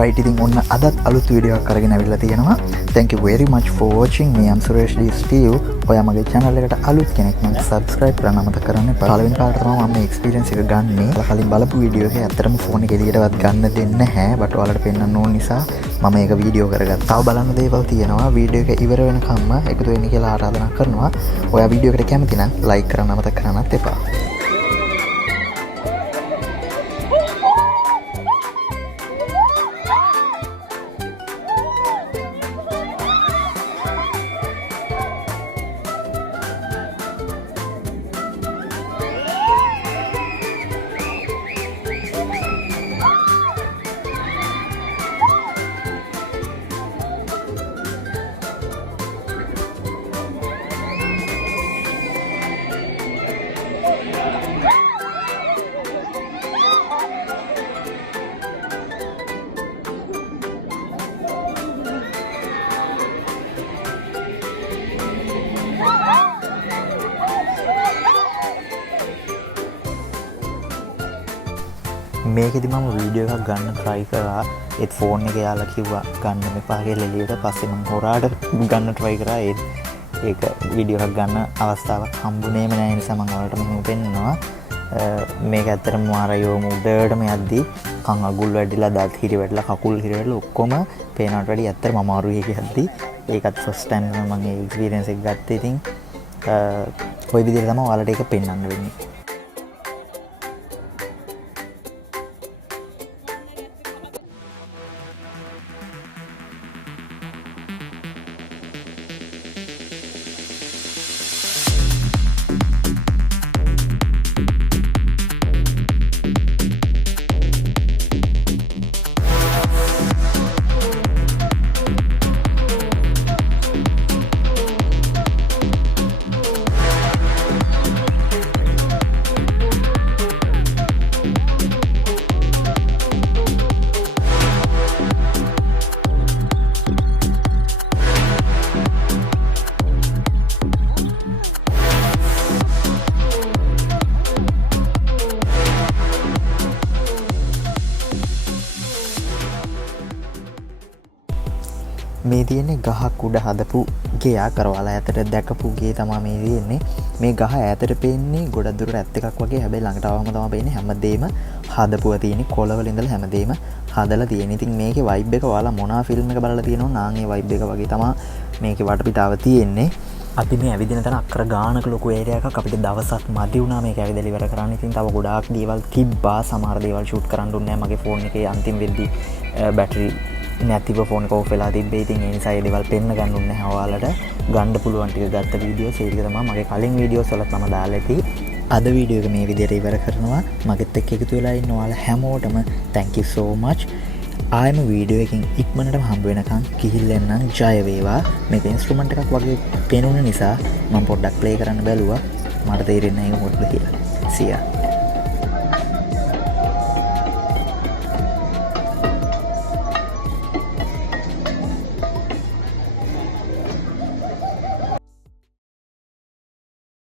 right ඉතින් ඔන්න අදත් අලුත් වීඩියෝ එකක් අරගෙන අවිල්ලා තියෙනවා. Thank you very much for watching. me I'm Suresh D Steve. ඔයා මගේ channel එකට අලුත් කෙනෙක් නම් subscribe කරන්න අමතක කරන්න එපා. පළවෙනි පාරට තමයි මම මේ experience එක ගන්නෙ. කලින් බලපු වීඩියෝ එකේ ඇත්තටම ෆෝන් එක එළියටවත් ගන්න දෙන්නේ නැහැ. බට් ඔයාලට පෙන්වන්න ඕන නිසා මම ඒක වීඩියෝ කරගත්තා. තව බලන්න දේවල් තියෙනවා. වීඩියෝ එක ඉවර වෙනකම්ම එකතු වෙන්න කියලා ආරාධනා කරනවා. ඔයා වීඩියෝ එකට කැමති නම් like කරන්න අමතක කරන්නත් එපා. මේකෙදි මම වීඩියෝ එකක් ගන්න try කරා. ඒත් ෆෝන් එක යාලා කිව්වා ගන්න මෙපා කියලා එළියට. පස්සේ මම හොරාට ගන්න try කරා. ඒක වීඩියෝ එකක් ගන්න අවස්ථාවක් හම්බුනේම නැහැ. නිසා මම ඔයාලට මෙහෙම පෙන්නනවා. මේක ඇත්තටම මාරයෝම උඩටම යද්දි කන් අගුල් වැඩිලා දත් හිරි වැඩිලා කකුල් හිරි වැඩිලා ඔක්කොම පේනවට වැඩිය ඇත්තටම අමාරුයි ඒක යද්දි. ඒකත් first time මම මේ experience එක ගත්තේ. ඉතින් ওই විදිහට තමයි ඔයාලට ඒක පෙන්වන්න වෙන්නේ. මේ තියෙන්නේ ගහක් උඩ හදපු ගෙයක්. අර ඔයාලා ඈතට දැකපු ගේ තමයි මේ තියෙන්නේ. මේ ගහ ඈතට පේන්නේ ගොඩක් දුරට ඇත් එකක් වගේ. හැබැයි ළඟට ආවම තමයි පේන්නේ හැමදේම හදපුවා තියෙන්නේ. කොළවල ඉඳලා හැමදේම හදලා තියෙන්නේ. ඉතින් මේකේ vibe එක ඔයාලා මොනවා ෆිල්ම් එක බලලා තියෙනවද නාන් ඒ vibe එක වගේ තමයි මේකේ වටපිටාව තියෙන්නේ. අපි මේ ඇවිදින තැන අක්කර ගානක ලොකු ඒරියා එකක්. අපිට දවසක් මදි වුණා මේක ඇවිදලා ඉවර කරන්න. ඉතින් තව ගොඩාක් දේවල් තිබ්බා. සමහර දේවල් shoot කරන්න දුන්නේ නැහැ. මගේ ෆෝන් එකේ අන්තිම වෙද්දි බැටරි නැතිව ෆෝන් එක ඔෆ් වෙලා තිබ්බේ. ඉතින් ඒ නිසා ඒ දේවල් පෙන්න ගන්න උන්නේ නැහැ. ඔයාලට ගන්න පුළුවන් ටික ගත්ත වීඩියෝස් ඒක තමයි මගේ කලින් වීඩියෝස් වලත් මම දාලා ඇති. අද වීඩියෝ එක මේ විදිහට ඉවර කරනවා. මගෙත් එක්ක එකතු වෙලා ඉන්න ඔයාලා හැමෝටම thank you so much. ආයෙම වීඩියෝ එකකින් ඉක්මනටම හම්බ වෙනකන් කිහිල්ලෙන් නම් ජය වේවා. මේක ඉන්ස්ට්‍රුමන්ට් එකක් වගේ පේනුන නිසා මම පොඩ්ඩක් ප්ලේ කරන්න බැලුවා. මට තේරෙන්නේ නැහැ මොකද කියලා. see ya.